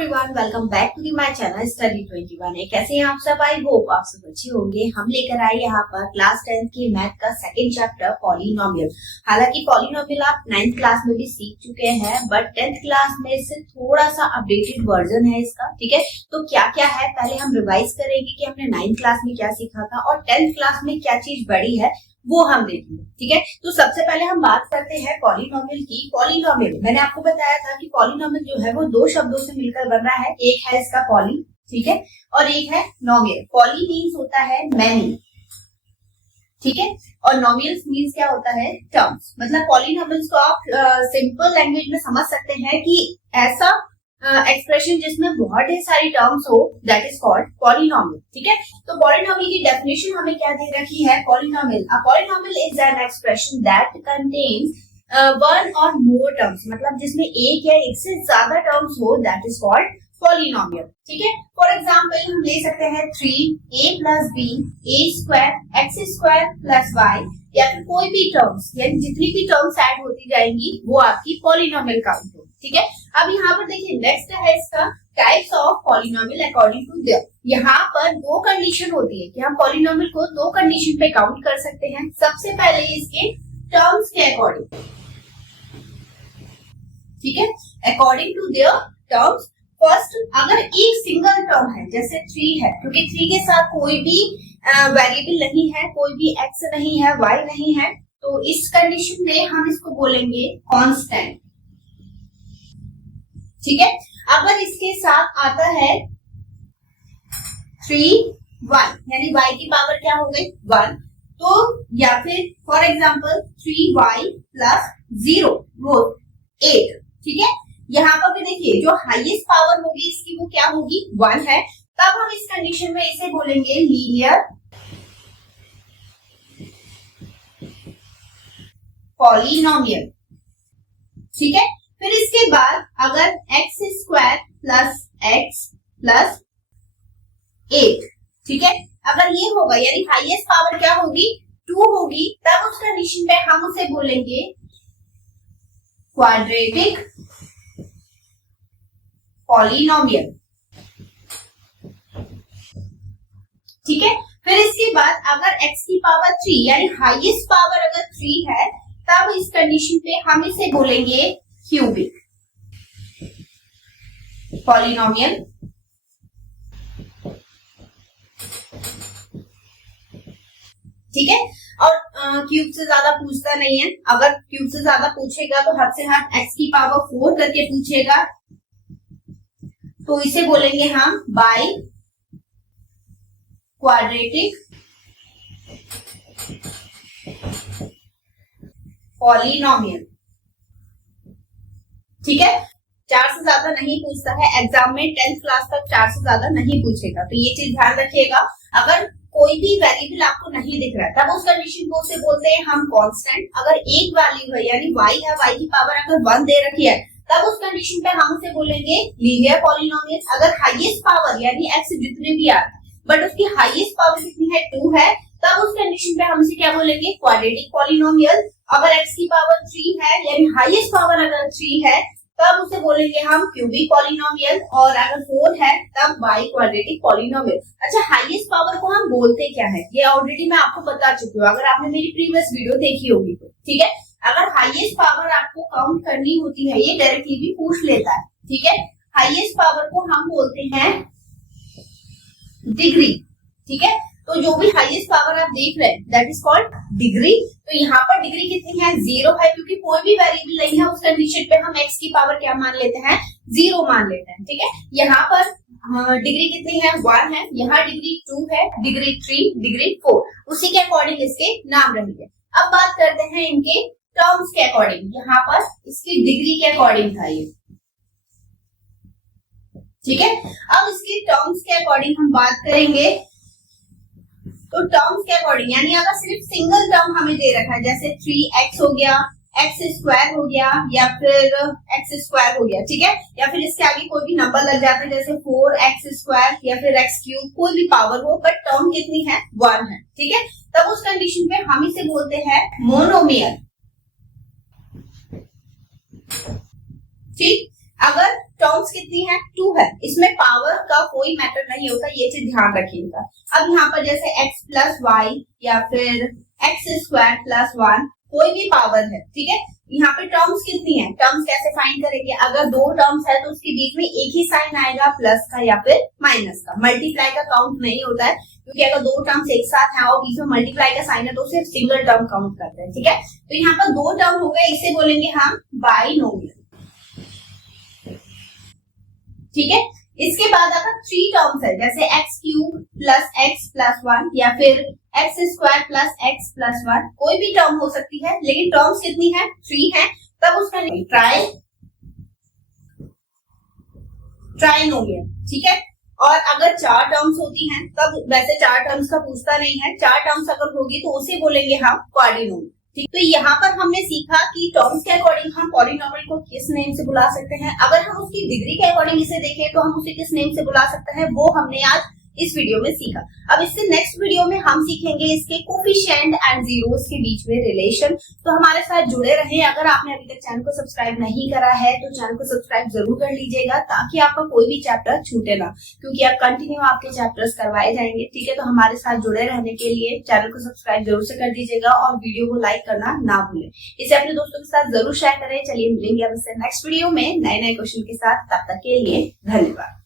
Everyone, welcome back to my channel study 21। कैसे हैं आप सब? आई होप आप सब अच्छे होंगे। हम लेकर आए यहाँ पर क्लास 10th की मैथ का सेकंड चैप्टर पॉलिनोमियल। हालांकि पॉलिनोमियल आप 9th क्लास में भी सीख चुके हैं, बट 10th क्लास में इससे थोड़ा सा अपडेटेड वर्जन है इसका। ठीक है, तो क्या क्या है पहले हम रिवाइज करेंगे कि हमने 9th क्लास में क्या सीखा था और 10th क्लास में क्या चीज बढ़ी है वो हम देखेंगे। ठीक है, तो सबसे पहले हम बात करते हैं पॉलिनोमियल की। पॉलिनोमियल मैंने आपको बताया था कि पॉलिनोमियल जो है वो दो शब्दों से मिलकर बन रहा है। एक है इसका पॉली, ठीक है, और एक है नोमियल। पॉली मीन्स होता है मैनी, ठीक है, और नोमियल्स मीन्स क्या होता है? टर्म्स। मतलब पॉलिनोमियल्स को आप सिंपल लैंग्वेज में समझ सकते हैं कि ऐसा एक्सप्रेशन जिसमें बहुत ढेर सारी टर्म्स हो, दैट इज कॉल्ड पॉलिनोमियल। ठीक है, तो पॉलिनोमियल की डेफिनेशन हमें क्या दे रखी है? Polynomial, a polynomial is an expression that contains one और मोर टर्म्स। मतलब जिसमें एक या एक से ज्यादा टर्म्स हो, दैट इज कॉल्ड पॉलिनोमियल। ठीक है, फॉर एग्जाम्पल हम ले सकते हैं 3a + b a² x² + y, या फिर कोई भी टर्म्स, यानी जितनी भी टर्म्स ऐड होती जाएंगी वो आपकी पॉलिनोमियल काउंट होगी। ठीक है, अब यहाँ पर देखिए नेक्स्ट है इसका types of polynomial according to their. यहाँ पर दो कंडीशन होती है कि हम पॉलिनोमियल को दो कंडीशन पे काउंट कर सकते हैं। सबसे पहले इसके टर्म्स के अकॉर्डिंग, ठीक है, according to their terms. First, अगर एक सिंगल टर्म है जैसे 3 है, क्योंकि 3 के साथ कोई भी वेरिएबल नहीं है, कोई भी x नहीं है, y नहीं है, तो इस कंडीशन में हम इसको बोलेंगे कांस्टेंट। ठीक है, अगर इसके साथ आता है 3y, यानी y की पावर क्या हो गई? 1, तो या फिर फॉर एग्जाम्पल 3y + 0 वो 8। ठीक है, यहाँ पर भी देखिए जो हाईएस्ट पावर होगी इसकी वो क्या होगी? 1 है। तब हम इस कंडीशन में इसे बोलेंगे लीनियर पॉलिनोमियल। ठीक है, फिर इसके बाद अगर x² + x + 8, ठीक है, अगर ये होगा यानी हाईएस्ट पावर क्या होगी? 2 होगी, तब उस कंडीशन पे हम उसे बोलेंगे क्वाड्रेटिक पॉलिनोमियल। ठीक है, फिर इसके बाद अगर x की पावर 3 यानी हाईएस्ट पावर अगर 3 है, तब इस कंडीशन पे हम इसे बोलेंगे क्यूबिक पॉलिनोमियल। ठीक है, और क्यूब से ज्यादा पूछता नहीं है। अगर क्यूब से ज्यादा पूछेगा तो हद से हद x की पावर 4 करके पूछेगा, तो इसे बोलेंगे हम बाई क्वाड्रेटिक पॉलिनोमियल। ठीक है, 4 से ज्यादा नहीं पूछता है एग्जाम में, 10th क्लास तक 4 से ज्यादा नहीं पूछेगा, तो ये चीज ध्यान रखिएगा। अगर कोई भी वेरिएबल आपको नहीं दिख रहा है तब उस कंडीशन को उसे बोलते हैं हम कांस्टेंट। अगर एक वैल्यू है यानी y है, y की पावर अगर 1 दे रखी है, तब उस कंडीशन पे हम उसे बोलेंगे लीनियर पॉलिनोमियल। अगर हाईएस्ट पावर यानी x जितने भी आते बट उसकी हाईएस्ट पावर कितनी है? 2 है, तब उस कंडीशन पे हम इसे क्या बोलेंगे? Quadratic polynomial. अगर x की पावर 3 है यानी हाईएस्ट पावर अगर 3 है, तब उसे बोलेंगे हम क्यूबिक पॉलिनोमियल, और अगर 4 है तब बाई क्वाड्रेटिक पॉलिनोमियल। अच्छा, हाईएस्ट पावर को हम बोलते क्या है ये ऑलरेडी मैं आपको बता चुकी हूँ, अगर आपने मेरी प्रीवियस वीडियो देखी होगी तो। ठीक है, अगर हाईएस्ट पावर आपको काउंट करनी होती है, ये डायरेक्टली भी पूछ लेता है। ठीक है, हाईएस्ट पावर को हम बोलते हैं डिग्री। ठीक है, तो जो भी हाईएस्ट पावर आप देख रहे हैं दैट इज कॉल्ड डिग्री। तो यहाँ पर डिग्री कितनी है? 0 है, क्योंकि कोई भी वेरिएबल नहीं है उस कंडीशन पे हम x की पावर क्या मान लेते हैं? 0 मान लेते हैं। ठीक है, यहाँ पर डिग्री कितनी है? 1 है, यहाँ डिग्री 2 है, डिग्री 3, डिग्री 4, उसी के अकॉर्डिंग इसके नाम रहेंगे। अब बात करते हैं इनके टर्म्स के अकॉर्डिंग। यहाँ पर इसकी डिग्री के अकॉर्डिंग था ये। ठीक है, अब इसके टर्म्स के अकॉर्डिंग हम बात करेंगे। तो टर्म्स के अकॉर्डिंग यानी अगर सिर्फ सिंगल टर्म हमें दे रखा है, जैसे 3x हो गया, x² हो गया, या फिर x² हो गया, ठीक है, या फिर इसके आगे कोई भी नंबर लग जाता है जैसे 4x² या फिर x3, कोई भी पावर हो, बट टर्म कितनी है? 1 है। ठीक है, तब उस कंडीशन पे हम इसे बोलते हैं मोनोमियल। ठीक, अगर टर्म्स कितनी है, 2 है। इसमें पावर का कोई मैटर नहीं होता, ये चीज ध्यान रखिएगा। अब यहाँ पर जैसे x प्लस वाई या फिर x स्क्वायर प्लस 1 कोई भी पावर है, ठीक है। यहाँ पे टर्म्स कितनी है, टर्म्स कैसे फाइंड करेंगे, अगर दो टर्म्स है तो उसके बीच में एक ही साइन आएगा, प्लस का या फिर माइनस का। मल्टीप्लाई का काउंट नहीं होता है, क्योंकि अगर दो टर्म्स एक साथ है और बीच में मल्टीप्लाई का साइन है तो सिर्फ सिंगल टर्म काउंट करते हैं, ठीक है। तो यहाँ पर दो टर्म हो गए, इसे बोलेंगे हम बाइनोमियल, ठीक है। इसके बाद अगर 3 टर्म्स है, जैसे x cube plus x plus 1 या फिर x square plus x plus 1, कोई भी टर्म हो सकती है, लेकिन टर्म्स कितनी है, 3 है, तब उसका ट्राइनोमियल, ठीक है। और अगर 4 टर्म्स होती हैं, तब वैसे 4 टर्म्स का पूछता नहीं है, 4 टर्म्स अगर होगी तो उसे बोलेंगे हम क्वाड्रिनोमियल, ठीक। तो यहाँ पर हमने सीखा कि टर्म्स के अकॉर्डिंग हम पॉलिनोमियल को किस नेम से बुला सकते हैं। अगर हम उसकी डिग्री के अकॉर्डिंग इसे देखें तो हम उसे किस नेम से बुला सकते हैं, वो हमने आज इस वीडियो में सीखा। अब इससे नेक्स्ट वीडियो में हम सीखेंगे इसके कोफिशिएंट एंड जीरोस के बीच में रिलेशन। तो हमारे साथ जुड़े रहें। अगर आपने अभी तक चैनल को सब्सक्राइब नहीं करा है तो चैनल को सब्सक्राइब जरूर कर लीजिएगा, ताकि आपका कोई भी चैप्टर छूटे ना, क्योंकि अब कंटिन्यू आपके चैप्टर्स करवाए जाएंगे, ठीक है। तो हमारे साथ जुड़े रहने के लिए चैनल को सब्सक्राइब जरूर से कर दीजिएगा और वीडियो को लाइक करना ना भूलें। इसे अपने दोस्तों के साथ जरूर शेयर करें। चलिए मिलेंगे अब इससे नेक्स्ट वीडियो में नए नए क्वेश्चन के साथ, तब तक के लिए धन्यवाद।